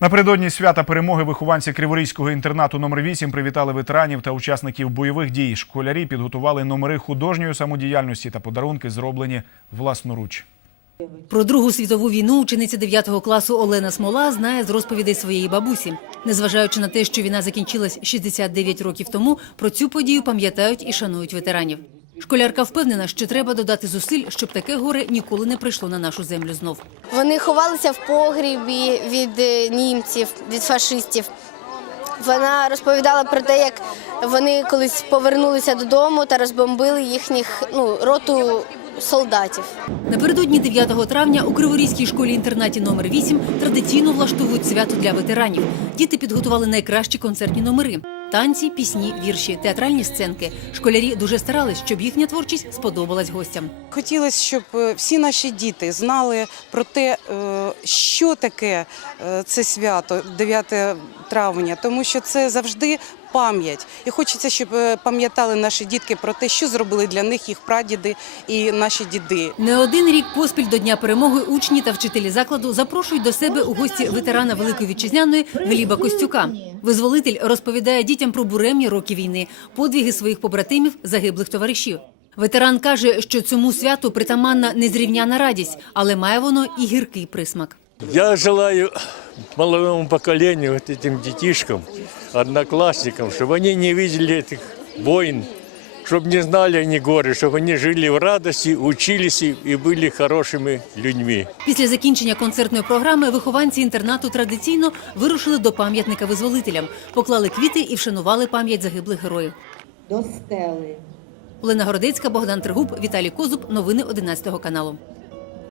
Напередодні свята перемоги вихованці Криворізького інтернату номер 8 привітали ветеранів та учасників бойових дій. Школярі підготували номери художньої самодіяльності та подарунки, зроблені власноруч. Про Другу світову війну учениця 9 класу Олена Смола знає з розповідей своєї бабусі. Незважаючи на те, що війна закінчилась 69 років тому, про цю подію пам'ятають і шанують ветеранів. Школярка впевнена, що треба додати зусиль, щоб таке горе ніколи не прийшло на нашу землю знов. Вони ховалися в погрібі від е, німців, від фашистів. Вона розповідала про те, як вони колись повернулися додому та розбомбили їхніх ну, роту солдатів. Напередодні 9 травня у Криворізькій школі-інтернаті номер 8 традиційно влаштовують свято для ветеранів. Діти підготували найкращі концертні номери. Танці, пісні, вірші, театральні сценки. Школярі дуже старались, щоб їхня творчість сподобалась гостям. Хотілося, щоб е, всі наші діти знали про те, е, що таке е, це свято 9 травня, тому що це завжди пам'ять. І хочеться, щоб пам'ятали наші дітки про те, що зробили для них їх прадіди і наші діди. Не один рік поспіль до Дня перемоги учні та вчителі закладу запрошують до себе у гості ветерана Великої вітчизняної Гліба Костюка. Визволитель розповідає дітям про буремні роки війни, подвиги своїх побратимів, загиблих товаришів. Ветеран каже, що цьому святу притаманна незрівняна радість, але має воно і гіркий присмак. Я желаю молодому поколению, вот этим детишкам, одноклассникам, чтобы они не видели этих войн, чтобы не знали они горы, чтобы они жили в радости, учились и и были хорошими людьми. Після закінчення концертної програми вихованці інтернату традиційно вирушили до пам'ятника визволителям, поклали квіти і вшанували пам'ять загиблих героїв. до стели. Олена Городецька, Богдан Тригуб, Віталій Козуб. Новини 11 каналу.